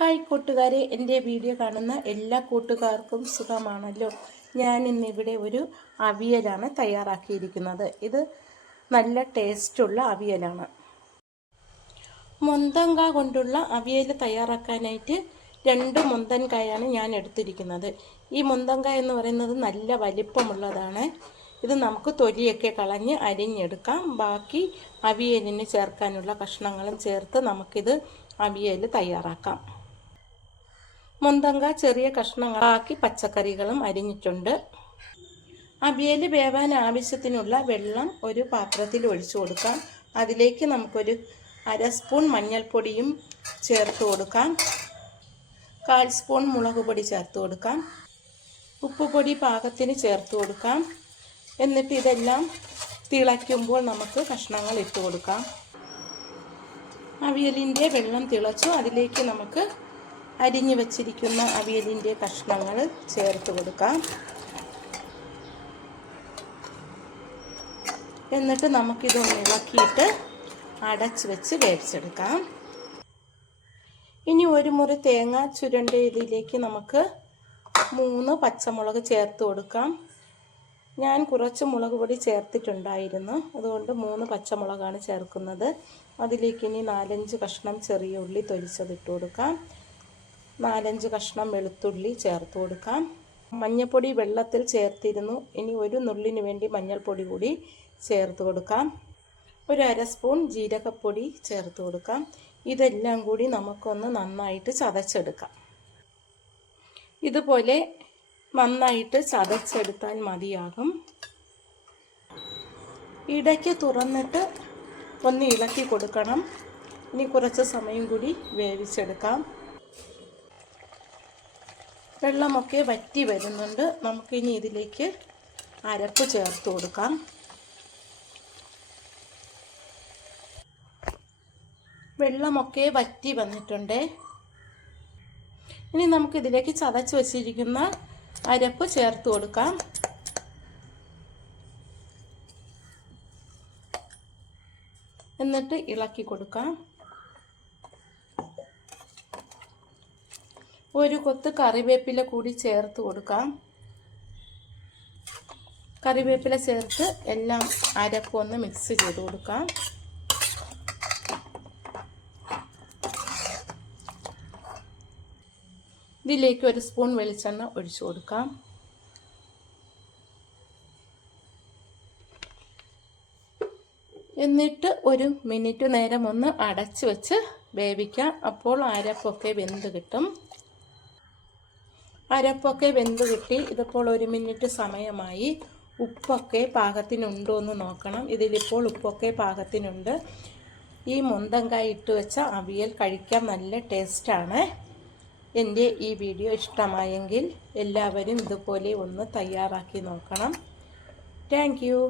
Hi കൂട്ടുകാരെ, എൻ്റെ video കാണുന്ന എല്ലാ കൂട്ടുകാർക്കും സുഖമാണല്ലോ. ഞാൻ ഇന്നിവിടെ ഒരു അവിയലാണ് തയ്യാറാക്കിയിരിക്കുന്നത്. ഇത് നല്ല ടേസ്റ്റുള്ള അവിയലാണ്. മൊന്തങ്ക കൊണ്ടുള്ള അവിയൽ തയ്യാറാക്കാനായിട്ട് 2 മൊന്തൻകായാണ് ഞാൻ എടുത്തിരിക്കുന്നത്. ഈ മൊന്തങ്ക എന്ന് പറയുന്നത് നല്ല വലിപ്പമുള്ളതാണ്. ഇത് നമുക്ക് തൊലിയൊക്കെ കളഞ്ഞ് അരിഞ്ഞെടുക്കാം. ബാക്കി അവിയലിന് ചേർക്കാനുള്ള കഷ്ണങ്ങളും ചേർത്ത് നമുക്കിത് അവിയൽ തയ്യാറാക്കാം. മൊന്തങ്ക ചെറിയ കഷ്ണങ്ങളാക്കി പച്ചക്കറികളും അരിഞ്ഞിട്ടുണ്ട്. അവിയൽ വേവാൻ ആവശ്യത്തിനുള്ള വെള്ളം ഒരു പാത്രത്തിൽ ഒഴിച്ചു കൊടുക്കാം. അതിലേക്ക് നമുക്കൊരു 1/2 സ്പൂൺ മഞ്ഞൾപ്പൊടിയും ചേർത്ത് കൊടുക്കാം. 1/4 സ്പൂൺ മുളക് പൊടി ചേർത്ത് കൊടുക്കാം. ഉപ്പുപൊടി പാകത്തിന് ചേർത്ത് കൊടുക്കാം. എന്നിട്ട് ഇതെല്ലാം തിളയ്ക്കുമ്പോൾ നമുക്ക് കഷ്ണങ്ങൾ ഇട്ട് കൊടുക്കാം. അവിയലിൻ്റെ വെള്ളം തിളച്ചു. അതിലേക്ക് നമുക്ക് അരിഞ്ഞു വച്ചിരിക്കുന്ന അവിയലിൻ്റെ കഷ്ണങ്ങൾ ചേർത്ത് കൊടുക്കാം. എന്നിട്ട് നമുക്കിതൊന്ന് ഇളക്കിയിട്ട് അടച്ച് വെച്ച് വേവിച്ചെടുക്കാം. ഇനി ഒരു മുറി തേങ്ങ ചുരണ്ടിയതിലേക്ക് നമുക്ക് 3 പച്ചമുളക് ചേർത്ത് കൊടുക്കാം. ഞാൻ കുറച്ച് മുളക് പൊടി ചേർത്തിട്ടുണ്ടായിരുന്നു, അതുകൊണ്ട് 3 പച്ചമുളകാണ് ചേർക്കുന്നത്. അതിലേക്ക് ഇനി 4-5 കഷ്ണം ചെറിയ ഉള്ളി തൊലിച്ചതിട്ട് കൊടുക്കാം. 4-5 കഷ്ണം വെളുത്തുള്ളി ചേർത്ത് കൊടുക്കാം. മഞ്ഞൾപ്പൊടി വെള്ളത്തിൽ ചേർത്തിരുന്നു. ഇനി ഒരു നുള്ളിന് വേണ്ടി മഞ്ഞൾപ്പൊടി കൂടി ചേർത്ത് കൊടുക്കാം. ഒരു 1/2 സ്പൂൺ ജീരകപ്പൊടി ചേർത്ത് കൊടുക്കാം. ഇതെല്ലാം കൂടി നമുക്കൊന്ന് നന്നായിട്ട് ചതച്ചെടുക്കാം. ഇതുപോലെ നന്നായിട്ട് ചതച്ചെടുത്താൽ മതിയാകും. ഇടയ്ക്ക് തുറന്നിട്ട് ഒന്ന് ഇളക്കി കൊടുക്കണം. ഇനി കുറച്ച് സമയം കൂടി വേവിച്ചെടുക്കാം. വെള്ളമൊക്കെ വറ്റി വരുന്നുണ്ട്. നമുക്കിനി ഇതിലേക്ക് അരപ്പ് ചേർത്ത് കൊടുക്കാം. വെള്ളമൊക്കെ വറ്റി വന്നിട്ടുണ്ട്. ഇനി നമുക്കിതിലേക്ക് ചതച്ച് വച്ചിരിക്കുന്ന അരപ്പ് ചേർത്ത് കൊടുക്കാം. എന്നിട്ട് ഇളക്കി കൊടുക്കാം. ഒരു കൊത്ത് കറിവേപ്പില കൂടി ചേർത്ത് കൊടുക്കാം. കറിവേപ്പില ചേർത്ത് എല്ലാം അരപ്പൊന്ന് മിക്സ് ചെയ്ത് കൊടുക്കാം. ഇതിലേക്ക് 1 സ്പൂൺ വെളിച്ചെണ്ണ ഒഴിച്ചു കൊടുക്കാം. എന്നിട്ട് 1 മിനിറ്റ് നേരം ഒന്ന് അടച്ചു വെച്ച് വേവിക്കാം. അപ്പോൾ അരപ്പൊക്കെ വെന്ത് കിട്ടും. അരപ്പൊക്കെ വെന്ത് കിട്ടി. ഇതിപ്പോൾ 1 മിനിറ്റ് സമയമായി. ഉപ്പൊക്കെ പാകത്തിനുണ്ടോ എന്ന് നോക്കണം. ഇതിലിപ്പോൾ ഉപ്പൊക്കെ പാകത്തിനുണ്ട്. ഈ മൊന്തങ്കായ ഇട്ട് വെച്ച അവിയൽ കഴിക്കാൻ നല്ല ടേസ്റ്റാണ്. എൻ്റെ ഈ വീഡിയോ ഇഷ്ടമായെങ്കിൽ എല്ലാവരും ഇതുപോലെ ഒന്ന് തയ്യാറാക്കി നോക്കണം. Thank you.